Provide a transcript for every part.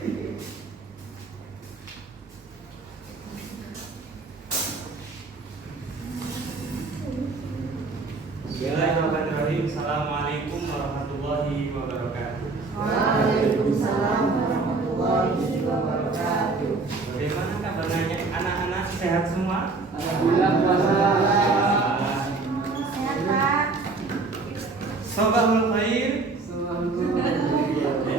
Bismillahirrahmanirrahim. Assalamualaikum warahmatullahi wabarakatuh. Waalaikumsalam warahmatullahi wabarakatuh. Bagaimana kabarnya anak-anak, sehat semua? Alhamdulillah puasa. Sehat Pak. Sabahul khair.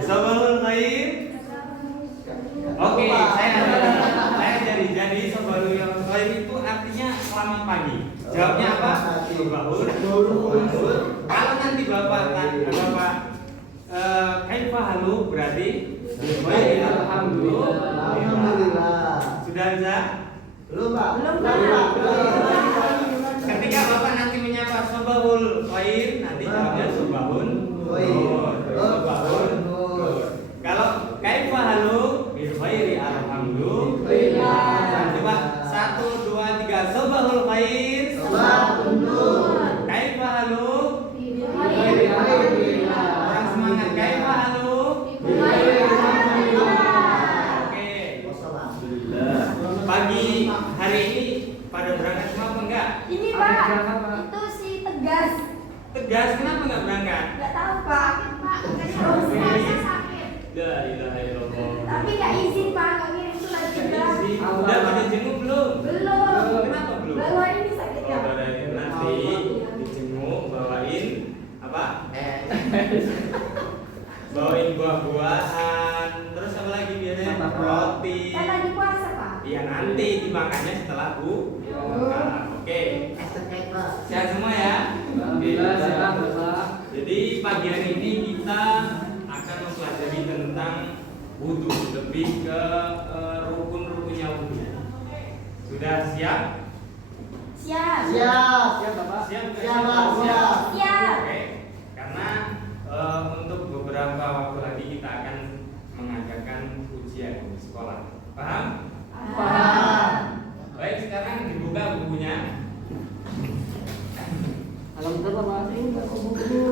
Sabahul khair. Oke, saya jadi sabahul khair itu artinya selamat pagi. Jawabnya apa? Sabahul. Kalau nanti Bapak kaifa halu berarti baik, alhamdulillah. Sudah bisa? Belum, Pak. Ketika Bapak nanti menyapa sabahul khair, nanti jawabnya sabahun nur. Sabahun nur. Kalau kaifa halu bil khairi alhamdulillah. Coba 1 2 3 sabahul khair. Sabahun nur. Kaifa halu? Alhamdulillah. Orang semangat. Kaifa halu? Oke. Pagi hari ini pada berangkat semua apa enggak? Ini Pak, itu si Tegas. Tegas, kenapa enggak berangkat? Nggak tahu Pak. Pak, katanya sakit. La ilaha illallah. Tapi nggak izin Pak, nggak ngirim surat juga. Udah pada jenguk belum? Belum. Kenapa belum? Baru hari ini sakit ya. Nanti dijenguk, bawain apa? Bawain buah-buahan. Terus apa lagi biasanya? Roti. Kan lagi puasa Pak. Iya, nanti dimakannya setelah oke. Sehat semua ya? Alhamdulillah sehat, Bapak. Jadi pagi hari ini kita akan mempelajari tentang wudhu, lebih ke rukun-rukunnya wudhu. Sudah siap? Siap. Siap, Bapak. Siap nggak? Siap, Pak. Siap. Siap. Oke. Karena untuk beberapa waktu lagi kita akan mengadakan ujian di sekolah. Paham? Paham. Baik, sekarang dibuka bukunya. Alhamdulillah, Pak. Buku.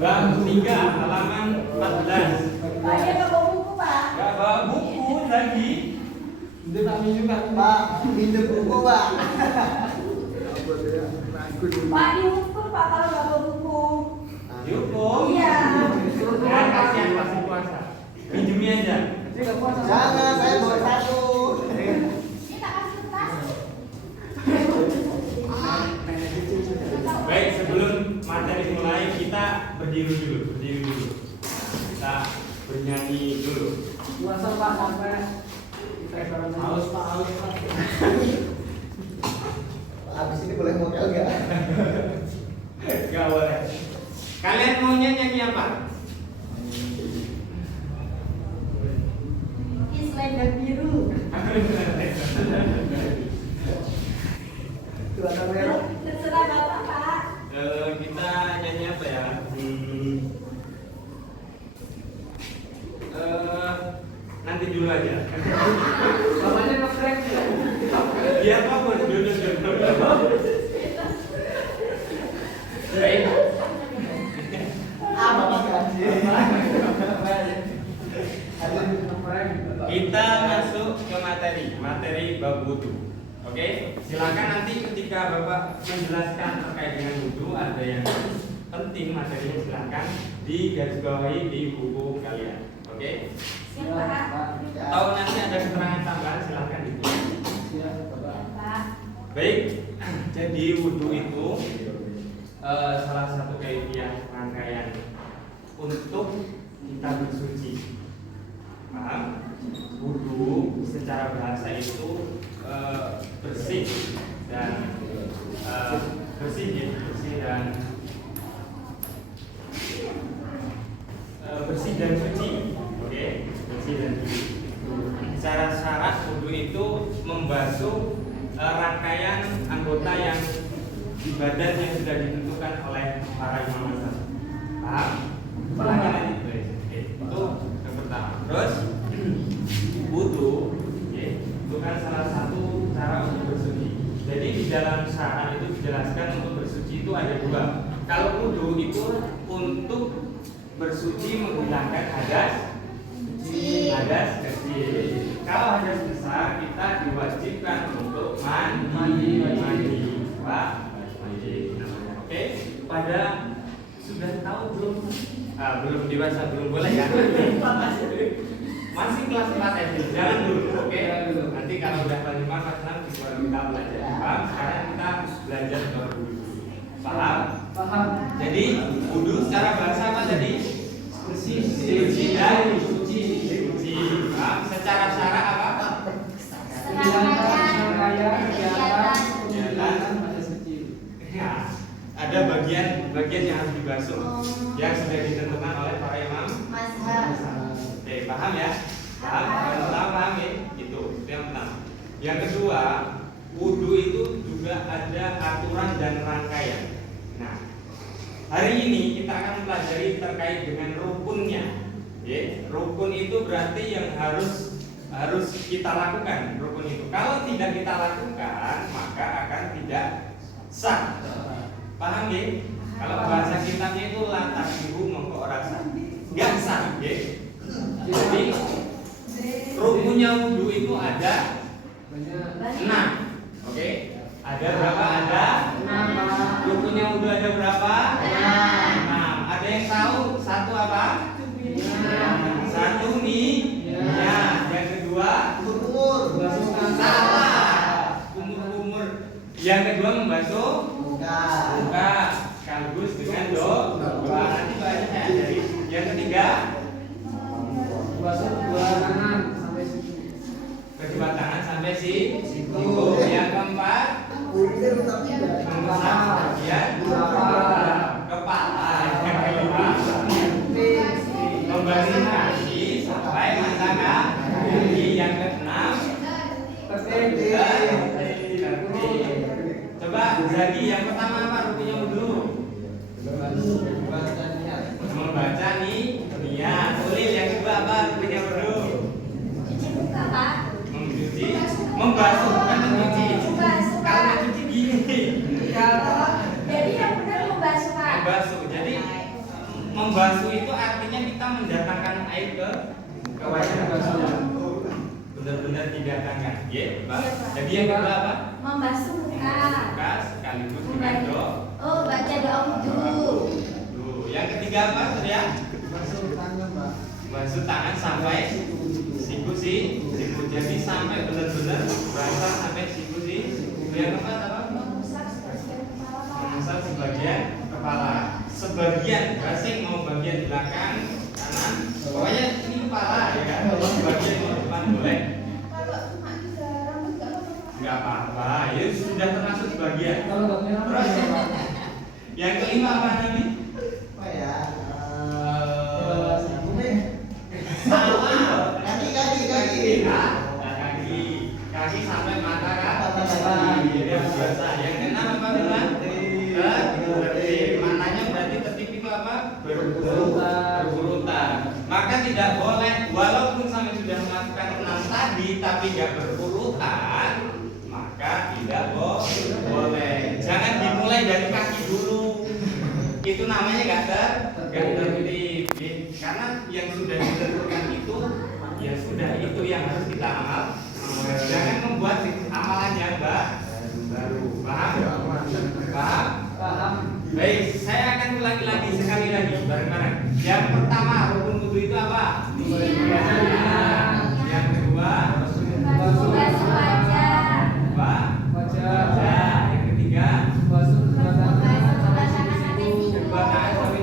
Bab 3 halaman 14. Pak, dia nggak bawa buku Pak. Gak bawa buku lagi. Udah tak minum kan? Pak, minjem buku, Pak. Pak dihukum Pak kalau nggak bawa buku. Dihukum. Iya. Ya, kasihan pasti puasa. Pinjemi aja. Saya nggak puasa. Jangan, saya bawa satu. Ini tak kasih tas. Baik, sebelum materi mulai kita berdiri dulu. Kita bernyanyi dulu. Puasa, Pak, sampai kita ibarat Haus, Pak. Habis ini boleh motel nggak? Gak boleh. Kalian maunya nyanyi apa? Selendang biru. Celana merah. Terserah Bapak Pak. Kita nyanyi apa ya? Nanti dulu aja. Bapaknya nge-prank ya? Biar apa dulu. Baik. Bapak gaji. Kita masuk ke materi bab wudhu. Oke, silakan nanti ketika Bapak menjelaskan terkait dengan wudhu ada yang penting materinya silakan digarisbawahi di buku kalian. Oke, Siap Pak. atau nanti ada keterangan tambahan silakan ditulis. Siap, Bapak. Pak. Baik, jadi wudhu itu salah satu kaifiah rangkaian untuk kita bersuci. Paham? Wudhu secara bahasa itu bersih dan bersih dan suci. Oke, bersih dan suci. Secara syarat wudhu itu membasuh rangkaian anggota yang di badan yang sudah ditentukan oleh para imam mazhab. Paham? Apalagi lanjut guys. Oke, itu yang pertama. Terus wudhu, itu kan salah satu cara untuk bersuci. Jadi di dalam syarat itu dijelaskan untuk bersuci itu ada dua. Kalau wudhu itu untuk bersuci menghilangkan hadas, hadas kecil. Kalau hadas besar kita diwajibkan untuk mandi. Pak, mandi. Oke, pada sudah tahu belum? Belum dewasa, belum boleh ya. Masih kelas 4 SD, jangan dulu, oke? Nanti kalau udah kelas 5, kelas 6 kita belajar. Paham? Sekarang kita belajar berwudu. Paham? Paham. Jadi wudu secara bahasa apa tadi? Suci dan suci. Paham? Secara syara apa? Serangkaian kegiatan Ya, ada bagian yang harus dibasuh yang sudah ditentukan oleh para imam mazhab. Oke, paham ya? Paham? Yang pertama paham ya? Itu yang pertama. Yang kedua, wudu itu juga ada aturan dan rangkaian. Nah, hari ini kita akan mempelajari terkait dengan rukunnya. Ya, rukun itu berarti yang harus kita lakukan. Rukun itu kalau tidak kita lakukan maka akan tidak sah. Paham ya? Kalau bahasa kitabnya itu lantas ibu mongko ora sah. Enggak sah, ya. Jadi rukunnya wudu itu ada 6. Oke? Ada berapa? Ada 6. Rukunnya wudu ada berapa? 6. Ada yang tahu satu apa? Satu nih. Ya, yang kedua Kumur. salah. Kumur. Yang kedua membasuh muka sekaligus dengan doa. Nanti bahasanya saya ajari. Yang ketiga Basuh dua tangan sampai siku. kedua tangan sampai siku. Yang keempat mengusap bagian kepala. Yang kelima membasuh kaki sampai mata kaki. Yang keenam coba jadi yang pertama apa rukunnya wudu? Membaca nih niat. Ulil yang kedua apa rukunnya wudu? Cuci muka, Pak. Mencuci, membasuh bukan mencuci. Kalau mencuci gini. Jadi yang benar membasuh, Pak. Membasuh. Jadi membasuh itu artinya kita mendatangkan air ke wajah. Benar-benar didatangkan. Ya, Pak. Jadi yang kedua apa? Membasuh muka. Muka sekaligus dengan doa. Oh, baca doa wudu. Yang ketiga apa, Surya? Basuh tangan, Pak. Basuh tangan sampai siku. Jadi sampai benar-benar basah sampai siku. Yang keempat apa? Mengusap sebagian kepala, Pak. Mengusap sebagian kepala. Sebagian basing mau bagian belakang kanan. Pokoknya ini kepala ya kan. Kalau sebagian mau depan boleh. Kalau cuma di rambut nggak apa-apa, Pak. Enggak apa-apa. Ya sudah termasuk sebagian. Kalau nggak punya rambut, Terus ya, Pak. yang kelima apa tadi? Apa ya? Evaluasi. Salah. Kaki. Kaki sampai mata kan? Mata kaki. Jadi harus biasa. Yang keenam apa bilang? Tertib. Maknanya berarti tertib itu apa? Berurutan. Maka tidak boleh walaupun sampai sudah melakukan 6 tadi tapi nggak berurutan, maka tidak boleh. Jangan dimulai dari kaki dulu. Itu namanya nggak tertib. Karena yang sudah ditentukan itu ya sudah itu yang harus kita amal. Jangan membuat amalan yang baru. Paham? Paham. Baik, saya akan ulangi lagi sekali lagi bareng-bareng. Yang pertama rukun wudu itu apa? Yang kedua Membasuh wajah. wajah. Yang ketiga Basuh dua tangan Membasuh sampai tangan sampai siku. siku. kedua tangan sampai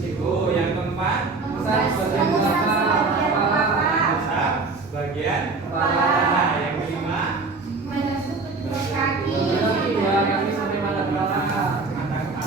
siku. Yang keempat Mengusap sebagian kepala. usap sebagian Kepala. Yang kelima Membasuh kedua kaki. Dua kaki sampai mata kepala.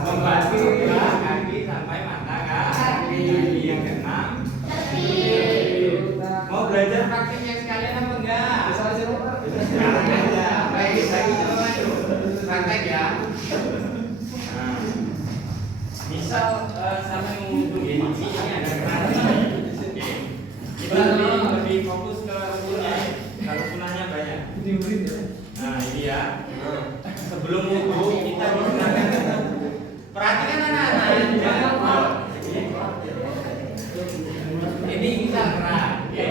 membasuh kedua kaki sampai mata kaki. Yang keenam Tertib. mau belajar praktiknya sekalian apa enggak? Bisa aja, Pak. Sekarang aja. Baik, lagi coba maju. Praktek ya. Nah, misal sampai menghubung ini ada keran. Oke. Kita lebih fokus ke rukunnya. Kalau sunahnya banyak. Ini murid ya. Nah, ini ya. Sebelum wudhu kita digunakan. Perhatikan anak-anak. Jangan. Ini misal keran. Ya.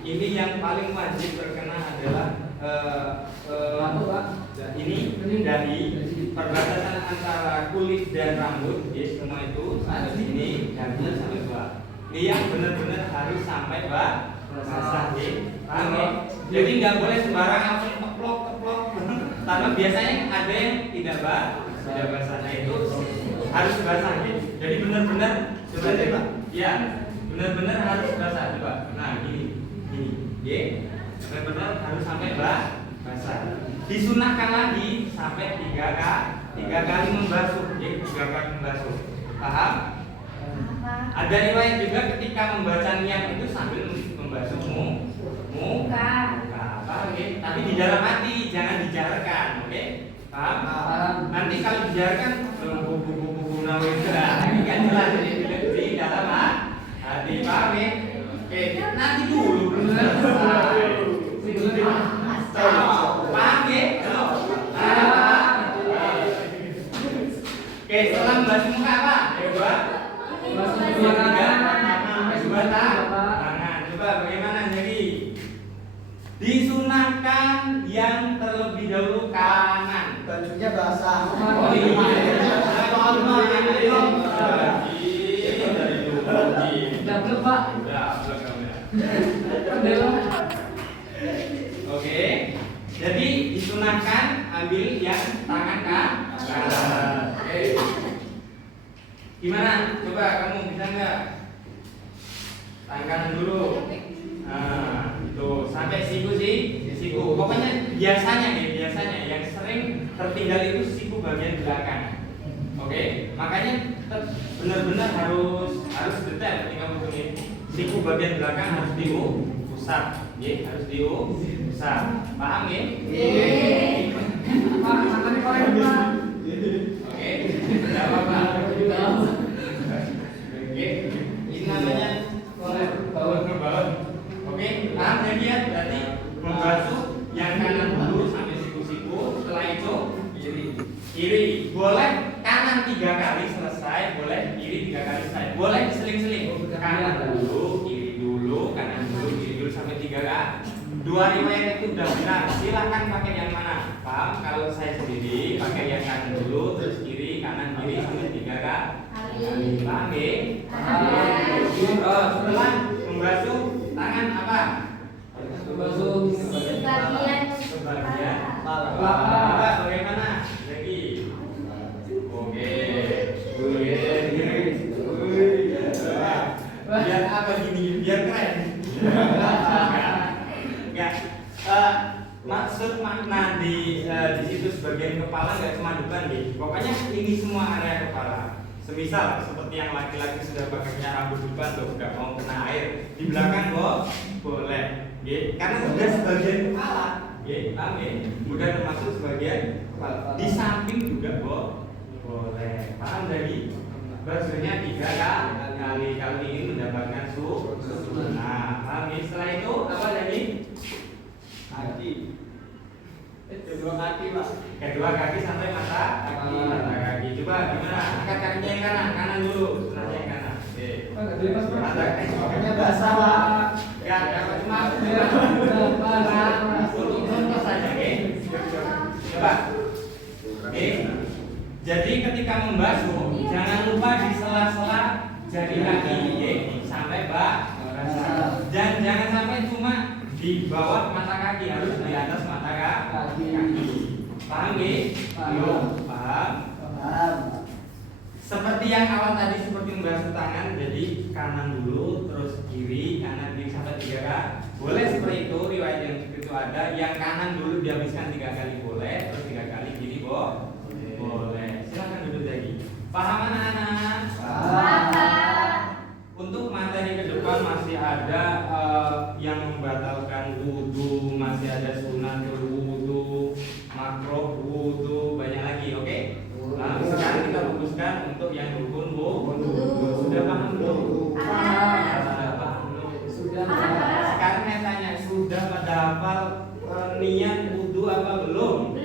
Ini yang paling wajib terkena adalah ini dahi, perbatasan antara kulit dan rambut, ya, semua itu ada di sini dan sampai bawah. Ini yang benar-benar harus sampai basah, ya. Paham ya? Jadi nggak boleh sembarang langsung teplok. Karena biasanya ada yang tidak basah, nah itu harus basah, ya. Jadi benar-benar coba deh Pak. Ya, benar-benar harus basah coba. Nah gini, ya, benar-benar harus sampai basah. Disunahkan lagi sampai 3 kali membasuh, ya, 3 kali membasuh. Paham? Ada riwayat juga ketika membaca niat itu sambil membasuh muka. Paham ya? Tapi di dalam hati, jangan dijarkan, oke? Paham? Nanti kalau dijarkan buku ini kan jelas di dalam hati, paham ya? Oke, nanti dulu belum selesai. Paham ya? Oke, setelah membasuh muka apa? Coba. Dua tangan. Coba bagaimana jadi? Disunahkan yang terlebih dahulu kanan. Bajunya basah. Oh iya. Double Pak. Oke. Jadi disunahkan ambil yang tangan kanan. Oke. Gimana? Coba kamu bisa nggak? Tangan kanan dulu. Nah, itu sampai siku siku. Pokoknya biasanya yang sering tertinggal itu siku bagian belakang. Oke, makanya benar-benar harus detail ketika menghitungin. Siku bagian belakang harus diusap, ya, harus diusap. Paham ya? Pak, tangannya paling Pak. Oke, tidak apa-apa. Oke, ini namanya baut. Oke, paham jadi ya? Berarti membasuh yang kanan dulu sampai siku-siku. Setelah itu kiri. Boleh kanan 3 kali selesai, boleh kiri 3 kali selesai. Boleh seling-seling. Kanan dulu, kiri dulu, kanan dulu, kiri dulu sampai 3 kali. 2 riwayat itu udah benar. Silahkan pakai yang mana? Paham? Kalau saya sendiri pakai yang kanan dulu, terus kiri, kanan kiri sampai 3 kali. Paham ya? Setelah membasuh tangan apa? Membasuh Sebagian Coba bagaimana? Lagi. Oke. Biar apa gini? Biar keren. Enggak. Maksud makna di situ sebagian kepala nggak cuma depan nih. Pokoknya ini semua area kepala. Semisal seperti yang laki-laki sudah pakainya rambut depan tuh nggak mau kena air, di belakang boleh, karena sudah sebagian kepala, paham ya? Sudah termasuk sebagian kepala. Di samping juga boleh, paham dari? Basuhnya 3 kali kalau ingin mendapatkan Nah, paham ya? Setelah itu apa tadi? Kaki. Kedua kaki Pak. Kedua kaki sampai mata kaki. Coba gimana? Angkat kakinya yang kanan dulu. Setelahnya yang kanan. Oke. Mata kakinya basah Pak. Ya, dapat cuma untuk contoh saja, oke? Coba. Oke. Jadi ketika membasuh, jangan lupa di sela-sela jari kaki, sampai basah. Dan jangan sampai cuma di bawah mata kaki, harus di atas mata kaki. Paham ya? Paham? Seperti yang awal tadi, seperti membasuh tangan, jadi kanan dulu, terus kiri, kanan kiri sampai 3 kali. Boleh seperti itu, riwayat yang itu ada. Yang kanan dulu dihabiskan 3 kali boleh, terus 3 kali kiri boleh. Silahkan duduk lagi. Paham anak-anak? Untuk materi ke depan masih ada yang membatalkan wudhu, masih ada sunatul wudhu, makruh wudhu, banyak lagi, oke? Nah, sekarang kita fokuskan untuk yang rukun wudhu. Sudah paham belum? Sudah paham belum? Sudah. Sekarang saya tanya, sudah pada hafal niat wudhu apa belum?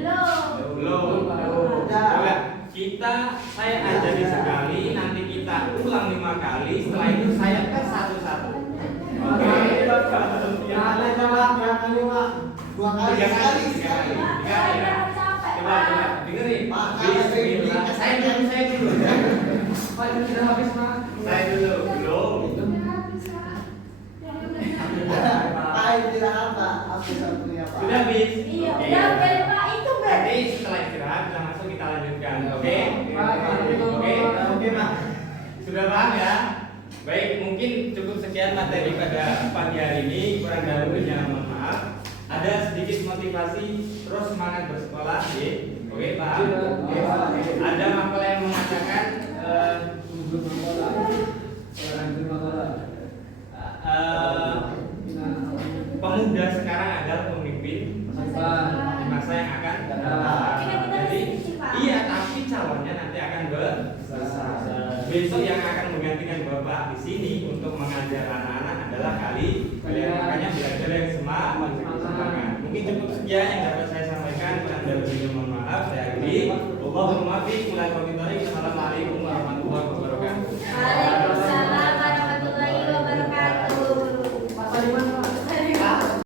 Belum. Coba saya ajari sekali, nanti kita ulang 5 kali. Setelah itu saya tes satu-satu. Oke. kali Pak. 2 kali Tiga sekali. tiga kali. Capek, Coba dengerin. Pak, Bismillah. Saya dulu. Pak, itu sudah habis, Pak. Saya dulu. Belum. Pak istirahat Pak. Apa satunya Pak? Sudah habis. Iya, Oke. udah bel Pak, itu bel. Nanti setelah istirahat kita langsung kita lanjutkan. Oke? Pak, itu. Oke. Oke Pak. Sudah paham ya? Baik, mungkin cukup sekian materi pada pagi hari ini. Kurang lebihnya mohon maaf. Ada sedikit motivasi terus semangat bersekolah, ya. Oke, paham? Oke, Pak. Ada makalah yang mengatakan pemuda sekarang adalah pemimpin di masa yang akan datang. Jadi, iya, tapi calonnya nanti akan besar. Besok yang akan menggantikan bapak di sini untuk mengajar anak-anak adalah kalian. Makanya belajar yang semangat. Mungkin cukup sekian yang dapat saya sampaikan. Kurang lebihnya mohon maaf. Saya akhiri. Allahumma fi kulli qawmin. Assalamualaikum warahmatullahi wabarakatuh.